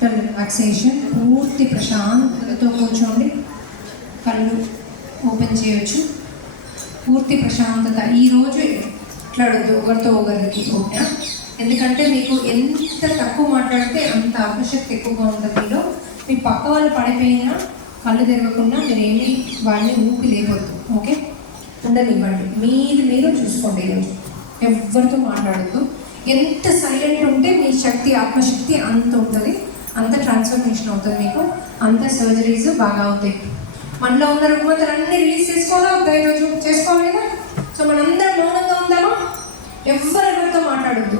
Total relaxation పూర్తి ప్రశాంతతతో కూర్చోండి. కళ్ళు ఓపెన్ చేయొచ్చు. పూర్తి ప్రశాంతత. ఈరోజు మాట్లాడద్దు ఒకరితో ఒకరికి ఓకే ఎందుకంటే మీకు ఎంత తక్కువ మాట్లాడితే అంత ఆత్మశక్తి ఎక్కువగా ఉంటుంది మీలో. మీ పక్క వాళ్ళు పడిపోయినా కళ్ళు తెరవకుండా మీరు ఏమి వాడిని ఊపి లేవద్దు ఓకే? ఉండనివ్వండి. మీరు మీరు చూసుకోండి ఈరోజు ఎవరితో మాట్లాడద్దు. ఎంత సైలెంట్ ఉంటే మీ శక్తి ఆత్మశక్తి అంత ఉంటుంది. అంత ట్రాన్స్ఫర్మేషన్ అవుతుంది మీకు. అంత సర్జరీస్ బాగా అవుతాయి. మనలో ఉన్న రుగ్మతలు అన్ని రిలీజ్ చేసుకోవాలా? వద్దా ఈరోజు? చేసుకోవాలి కదా సో మనందరం మౌనంగా ఉందామా? ఎవరెవరితో మాట్లాడొద్దు.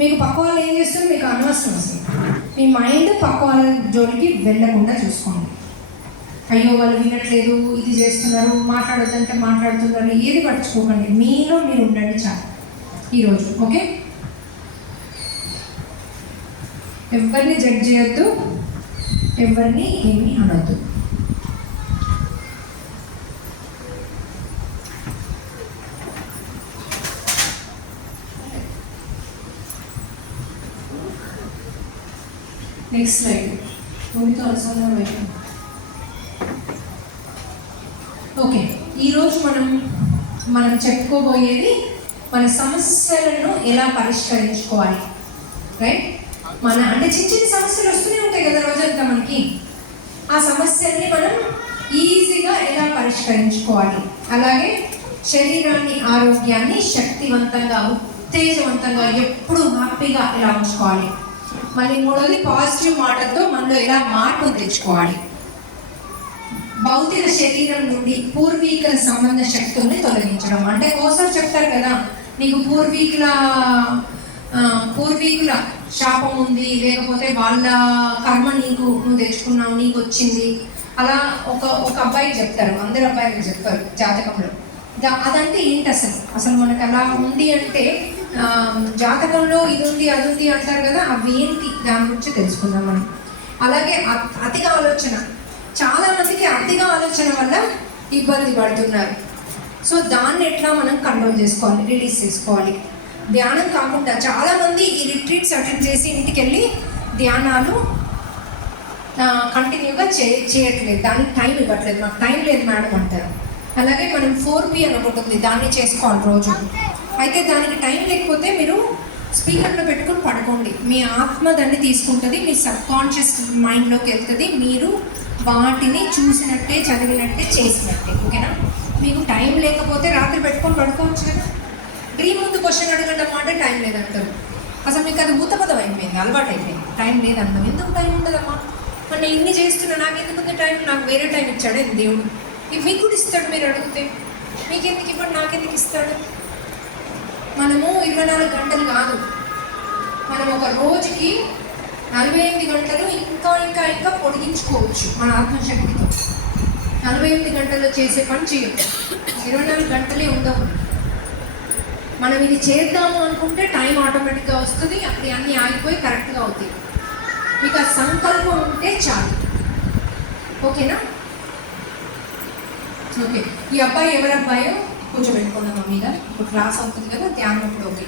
మీకు పక్క వాళ్ళు ఏం చేస్తుంది మీకు అనవసరం వస్తుంది మీ మైండ్ పక్క వాళ్ళ జోలికి వెళ్ళకుండా చూసుకోండి. అయ్యో వాళ్ళు వినట్లేదు ఇది చేస్తున్నారు మాట్లాడొద్దంటే మాట్లాడుతున్నారు ఏది పట్టించుకోకండి మీలో మీరు ఉండండి చాలు. ఈరోజు ఓకే? ఎవరిని జడ్జ్ చేయొద్దు ఎవరిని ఏమి అనొద్దు. నెక్స్ట్ స్లైడ్ భూమితో అనుసంధానం అయిపోయింది. ఓకే ఈరోజు మనం మనం చెప్పుకోబోయేది మన సమస్యలను ఎలా పరిష్కరించుకోవాలి. రైట్ మన అంటే చిన్న చిన్న సమస్యలు వస్తూనే ఉంటాయి కదా రోజంతా మనకి. ఆ సమస్యల్ని మనం ఈజీగా ఎలా పరిష్కరించుకోవాలి? అలాగే శరీరాన్ని ఆరోగ్యాన్ని శక్తివంతంగా ఉత్తేజవంతంగా ఎప్పుడు హ్యాపీగా ఎలా ఉంచుకోవాలి? మళ్ళీ మూడోది పాజిటివ్ మాటలతో మనలో ఎలా మార్పు తెచ్చుకోవాలి? భౌతిక శరీరం నుండి పూర్వీకుల సంబంధ శక్తుల్ని తొలగించడం. అంటే కోసం చెప్తారు కదా నీకు పూర్వీకుల పూర్వీకుల శాపం ఉంది లేకపోతే వాళ్ళ కర్మ నీకు నువ్వు తెచ్చుకున్నావు నీకు వచ్చింది. అలా ఒక ఒక అబ్బాయికి చెప్తారు అందరు అబ్బాయిలకు చెప్తారు జాతకంలో. దా- అదంటే ఏంటి అసలు? అసలు మనకు అలా ఉంది అంటే జాతకంలో ఇది ఉంది అది ఉంది అంటారు కదా అవి ఏంటి? దాని గురించి తెలుసుకుందాం మనం. అలాగే అతిగా ఆలోచన. చాలా మందికి అతిగా ఆలోచన వల్ల ఇబ్బంది పడుతున్నారు. సో దాన్ని ఎట్లా మనం కంట్రోల్ చేసుకోవాలి రిలీజ్ చేసుకోవాలి? ధ్యానం కాకుండా చాలా మంది ఈ రిట్రీట్స్ అటెండ్ చేసి ఇంటికి వెళ్ళి ధ్యానాలు కంటిన్యూగా చే చేయట్లేదు. దానికి టైం ఇవ్వట్లేదు. మాకు టైం లేదు మేడం అంటారు. అలాగే మనం ఫోర్ బి అని ఒకటి ఉంది. దాన్ని చేసుకోవాలి రోజు. అయితే దానికి టైం లేకపోతే మీరు స్పీకర్లో పెట్టుకొని పడుకోండి. మీ ఆత్మ దాన్ని తీసుకుంటుంది మీ సబ్ కాన్షియస్ మైండ్లోకి వెళ్తుంది. మీరు వాటిని చూసినట్టే చదివినట్టే చేసినట్టే. ఓకేనా? మీకు టైం లేకపోతే రాత్రి పెట్టుకొని పడుకోవచ్చు కదా. డ్రీమ్ ముందు క్వశ్చన్ అడగండి అంటే టైం లేదంటారు. అసలు మీకు అది ఊతపదం అయిపోయింది అలవాటు అయిపోయింది టైం లేదంటాం ఎందుకు టైం ఉండదమ్మా? మరి నేను ఇన్ని చేస్తున్నా నాకు ఎందుకు టైం నాకు వేరే టైం ఇచ్చాడు ఇది దేవుడు? మీకు కూడా ఇస్తాడు మీరు అడిగితే. మీకెందుకు ఇవ్వడు? నాకెందుకు ఇస్తాడు? మనము ఇరవై నాలుగు గంటలు కాదు. మనం ఒక రోజుకి నలభై ఎనిమిది గంటలు ఇంకా ఇంకా ఇంకా పొడిగించుకోవచ్చు మన ఆత్మశక్తితో. నలభై ఎనిమిది గంటల్లో చేసే పని చేయొచ్చు ఇరవై నాలుగు గంటలే ఉండవు మనం ఇది చేద్దాము అనుకుంటే టైం ఆటోమేటిక్గా వస్తుంది అప్పుడు అన్నీ ఆగిపోయి కరెక్ట్గా అవుతాయి. మీకు ఆ సంకల్పం ఉంటే చాలు. ఓకేనా? ఓకే. ఈ అబ్బాయి ఎవరి అబ్బాయో కూర్చోబెట్టుకున్నాం మా మీద. ఇప్పుడు క్లాస్ అవుతుంది కదా ధ్యానం ఇప్పుడు ఓకే.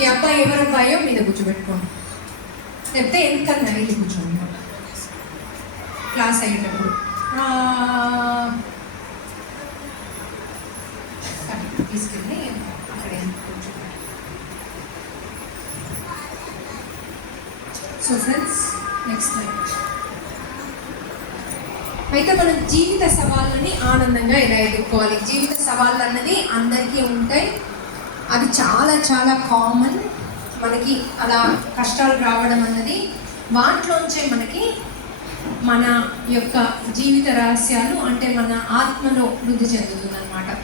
ఈ అబ్బాయి ఎవరి అబ్బాయో మీద కూర్చోబెట్టుకోండి. లేకపోతే ఎంత వెళ్ళి కూర్చోండి. క్లాస్ అయ్యేటప్పుడు ఆ, తీసుకెళ్ళి అక్కడ సో ఫ్రెండ్స్ నెక్స్ట్ లైఫ్ అయితే మనం జీవిత సవాళ్ళని ఆనందంగా ఇలా ఎదుర్కోవాలి? జీవిత సవాళ్ళు అన్నది అందరికీ ఉంటాయి. అది చాలా చాలా కామన్. మనకి అలా కష్టాలు రావడం అన్నది వాటిలోంచే మనకి మన యొక్క జీవిత రహస్యాలు అంటే మన ఆత్మలో వృద్ధి చెందుతుంది అనమాట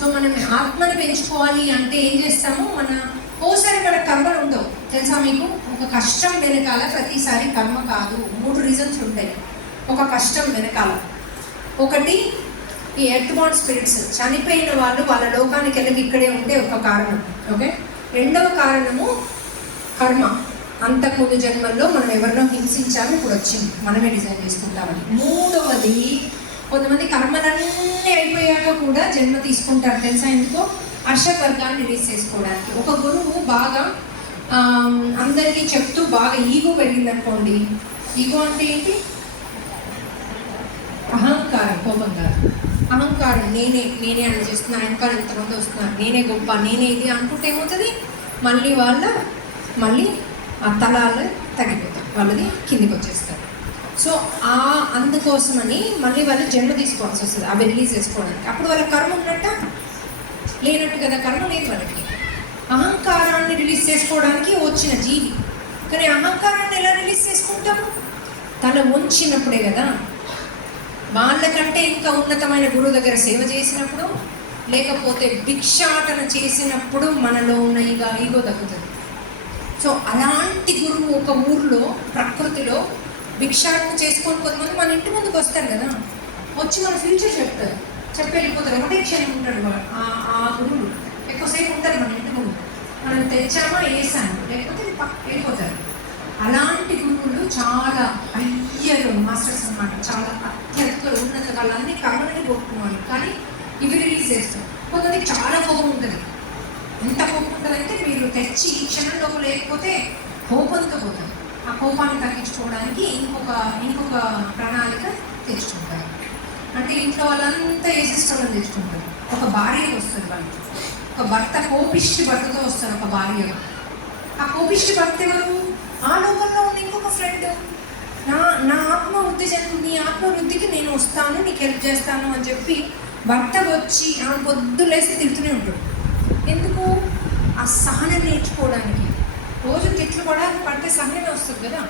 సో మనం ఆత్మను పెంచుకోవాలి అంటే ఏం చేస్తాము మన ఓసారి మన కర్మలు ఉండవు. తెలుసా మీకు? ఒక కష్టం వెనకాల ప్రతిసారి కర్మ కాదు. మూడు రీజన్స్ ఉంటాయి. ఒక కష్టం వెనకాల. ఒకటి ఈ ఎర్త్ బాండ్ స్పిరిట్స్. చనిపోయిన వాళ్ళు వాళ్ళ లోకానికి వెళ్ళి ఇక్కడే ఉంటే ఒక కారణం. ఓకే? రెండవ కారణము కర్మ. అంతకుముందు జన్మల్లో మనం ఎవరినో హింసించాము ఇప్పుడు వచ్చింది. మనమే డిజైన్ చేసుకుంటామని. మూడవది కొంతమంది కర్మలన్నీ అయిపోయాక కూడా జన్మ తీసుకుంటారు. తెలుసా ఎందుకో? హర్ష వర్గాన్ని రిలీజ్ చేసుకోవడానికి. ఒక గురువు బాగా అందరికీ చెప్తూ బాగా ఈగో పెరిగిందనుకోండి. ఈగో అంటే ఏంటి? అహంకారం కోపం కాదు అహంకారం నేనే నేనే అని చేస్తున్నా వెనకాల ఎంతమంది వస్తున్నారు? నేనే గొప్ప నేనే ఇది అనుకుంటే ఏమవుతుంది? మళ్ళీ వాళ్ళ మళ్ళీ ఆ తలాలు తగ్గిపోతారు వాళ్ళది కిందికి వచ్చేస్తారు సో ఆ అందుకోసమని మళ్ళీ వాళ్ళు జెండు తీసుకోవాల్సి వస్తుంది. అవి రిలీజ్ చేసుకోవడానికి. అప్పుడు వాళ్ళ కర్మ ఉన్నట్ట? లేనట్టు కదా. కర్మ లేదు వాళ్ళకి. అహంకారాన్ని రిలీజ్ చేసుకోవడానికి వచ్చిన జీవి. కానీ అహంకారాన్ని ఎలా రిలీజ్ చేసుకుంటాము తల ఉంచినప్పుడే కదా. వాళ్ళకంటే ఇంకా ఉన్నతమైన గురువు దగ్గర సేవ చేసినప్పుడు లేకపోతే భిక్షాటన చేసినప్పుడు మనలో ఉన్న ఈగో ఈగో తగ్గుతుంది. సో అలాంటి గురువు ఒక ఊర్లో ప్రకృతిలో భిక్షాటన చేసుకొని కొంతమంది మన ఇంటి ముందుకు వస్తారు కదా. వచ్చి మన ఫ్యూచర్ చెప్తారు. చెప్పి వెళ్ళిపోతారు. ఒకటే క్షణం ఉంటాడు ఆ గురువులు గురువు. ఎక్కువసేపు ఉంటారు మన ఇంటి ముందు. మనం తెచ్చామా వేసాము లేకపోతే పక్క వెళ్ళిపోతారు. అలాంటి గురువులు చాలా అయ్యరు మాస్టర్స్ అన్నమాట. చాలా అత్యంత ఉన్నత కాలాన్ని కర్మలని కొట్టుకున్నారు కానీ ఇవి రిలీజ్ చేస్తారు. కొంతమందికి చాలా కోపం ఉంటుంది. ఎంత కోపం మీరు తెచ్చి ఈ క్షణంలో లేకపోతే కోపంతో పోతుంది ఆ కోపాన్ని తగ్గించుకోవడానికి ఇంకొక ఇంకొక ప్రణాళిక తెచ్చుకుంటారు. అంటే ఇంట్లో వాళ్ళంతా ఏ తెచ్చుకుంటారు. ఒక భార్య వస్తుంది వాళ్ళు. ఒక భర్త కోపిష్టి భర్తతో వస్తారు ఒక భార్య ఆ కోపిష్టి భర్త ఎవరు? ఆ లోకంలో ఉన్న ఇంకొక ఫ్రెండ్ నా నా ఆత్మ వృద్ధి నీ ఆత్మ వృద్ధికి నేను వస్తాను నీకు హెల్ప్ చేస్తాను అని చెప్పి భర్త వచ్చి ఆ పొద్దు లేసి తిడుతూనే ఉంటాడు. ఎందుకు ఆ సహనం నేర్చుకోవడానికి? రోజు తిట్లు కూడా పడితే సహనమే వస్తుంది కదా.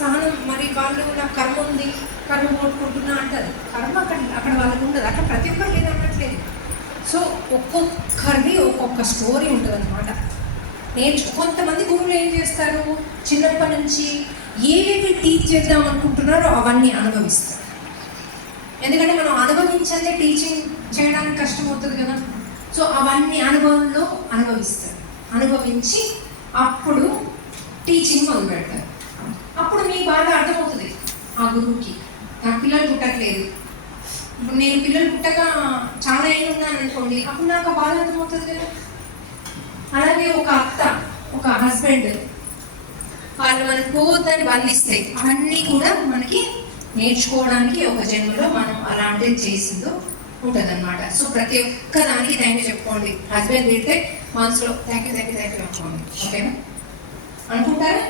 సహనం మరి వాళ్ళు నా కర్మ ఉంది కర్మ కొట్టుకుంటున్నా అంటారు. కర్మ అక్కడ అక్కడ వాళ్ళకు ఉండదు. అక్కడ ప్రతి ఒక్కరు లేదన్నట్లేదు సో ఒక్కొక్కరిది ఒక్కొక్క స్టోరీ ఉంటుంది అనమాట నేర్చు కొంతమంది గురువులు ఏం చేస్తారు? చిన్నప్పటి నుంచి ఏవేవి టీచ్ చేద్దాం అనుకుంటున్నారో అవన్నీ అనుభవిస్తారు. ఎందుకంటే మనం అనుభవించదే టీచింగ్ చేయడానికి కష్టం అవుతుంది కదా. సో అవన్నీ అనుభవంలో అనుభవిస్తారు. అనుభవించి అప్పుడు టీచింగ్ మొదలు పెడతారు. అప్పుడు మీకు బాగా అర్థమవుతుంది ఆ గురువుకి. నాకు పిల్లలు పుట్టట్లేదు. ఇప్పుడు నేను పిల్లలు పుట్టక చాలా ఏళ్ళు ఉన్నాను అనుకోండి అప్పుడు నాకు బాధ అర్థమవుతుంది కదా. అలాగే ఒక అత్త ఒక హస్బెండ్ వాళ్ళు మనకు పోవద్దని బంధిస్తాయి అవన్నీ కూడా మనకి నేర్చుకోవడానికి ఒక జన్మలో మనం అలాంటిది చేసిందో ఉంటుంది అనమాట సో ప్రతి ఒక్క దానికి థ్యాంక్ యూ చెప్పుకోండి. హస్బెండ్ తిడితే మనసులో thank you thank you thank you అనుకోండి. ఓకేనా అనుకుంటారా?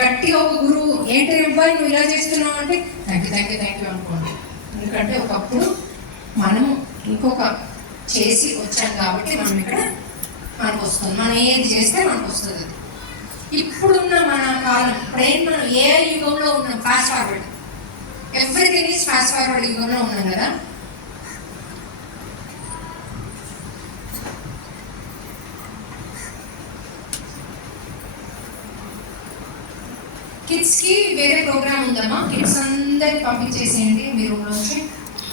గట్టిగా ఒక గురువు ఏంటి అబ్బాయి నువ్వు ఇలా చేస్తున్నావు? అంటే thank you thank you thank you అనుకోండి. ఎందుకంటే ఒకప్పుడు మనం ఇంకొక చేసి వచ్చాం కాబట్టి మనం ఇక్కడ మనకు వస్తుంది. మనం ఏది చేస్తే మనకు వస్తుంది అది. ఇప్పుడున్న మన కాలం ఇప్పుడేం మనం ఏ యుగంలో ఉన్నాం fast forward everything is fast forward యుగంలో ఉన్నాం కదా? కిడ్స్కి వేరే ప్రోగ్రామ్ ఉందమ్మా. కిడ్స్ అందరికి పంపించేసేయండి మీ రూమ్ నుంచి.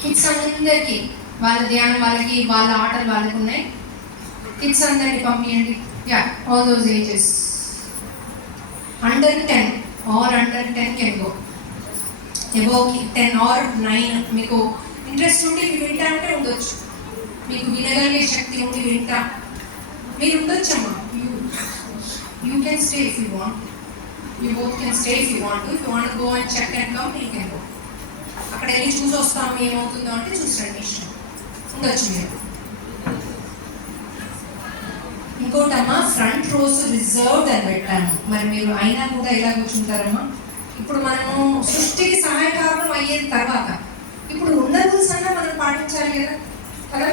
కిడ్స్ అందరికి వాళ్ళ ధ్యానం వాళ్ళకి వాళ్ళ ఆటలు వాళ్ళకి ఉన్నాయి. కిడ్స్ అందరికి పంపించండి yeah all those ages under ten or under ten can go above ten or nine మీకు ఇంట్రెస్ట్ ఉండి మీరు వింటా అంటే ఉండొచ్చు. మీకు వినగలిగే శక్తి ఉండి వింటా. మీరు ఉండొచ్చమ్మా. You you can stay if you want you both can stay if you want you want go and check and come you can go అక్కడ వెళ్ళి చూసి వస్తాము ఏమవుతుందో అంటే చూసండి మీ ఇష్టం. ఉండొచ్చు మీరు. ఇంకోటమ్మా ఫ్రంట్ రోస్ రిజర్వ్డ్ అని పెట్టాను. మరి మీరు అయినా కూడా ఎలా కూర్చుంటారమ్మా? ఇప్పుడు మనము సృష్టికి సహాయకారణం అయ్యేది తర్వాత. ఇప్పుడు ఉన్న రూల్స్ అన్నా మనం పాటించాలి కదా? కదా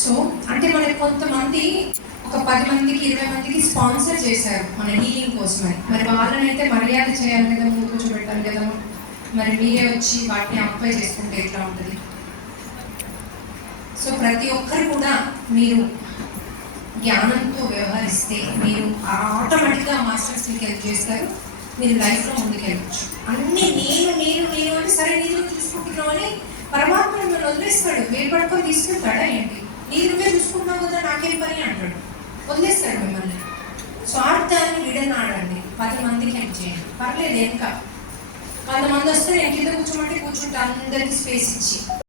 సో అంటే మనకి కొంతమంది ఒక పది మందికి ఇరవై మందికి స్పాన్సర్ చేశారు మన హీలింగ్ కోసమని. మరి వాళ్ళనైతే మర్యాద చేయాలి కదా ముందు కూర్చోబెట్టాలి కదా? మరి మీరే వచ్చి వాటిని అప్లై చేసుకుంటే ఎట్లా ఉంటుంది? సో ప్రతి ఒక్కరు కూడా మీరు జ్ఞానంతో వ్యవహరిస్తే మీరు ఆటోమేటిక్గా మాస్టర్స్ మీకు హెల్ప్ చేస్తారు. మీరు లైఫ్లో ముందుకెళ్ళచ్చు అన్నీ నేను నేను నేను అంటే సరే నీరు చూసుకుంటున్నావు అని పరమాత్మ మిమ్మల్ని వదిలేస్తాడు. వేలు పడుకొని తీసుకెళ్తాడా ఏంటి? నీ నువ్వే చూసుకుంటున్నావు కదా నాకేం పని అంటాడు. వదిలేస్తాడు మిమ్మల్ని. స్వార్థాన్ని విడనాడండి. పది మందికి హెల్ప్ చేయండి. పర్లేదు ఏం పది మంది వస్తే నేను కింద కూర్చోమంటే కూర్చుంటా అందరికి స్పేస్ ఇచ్చి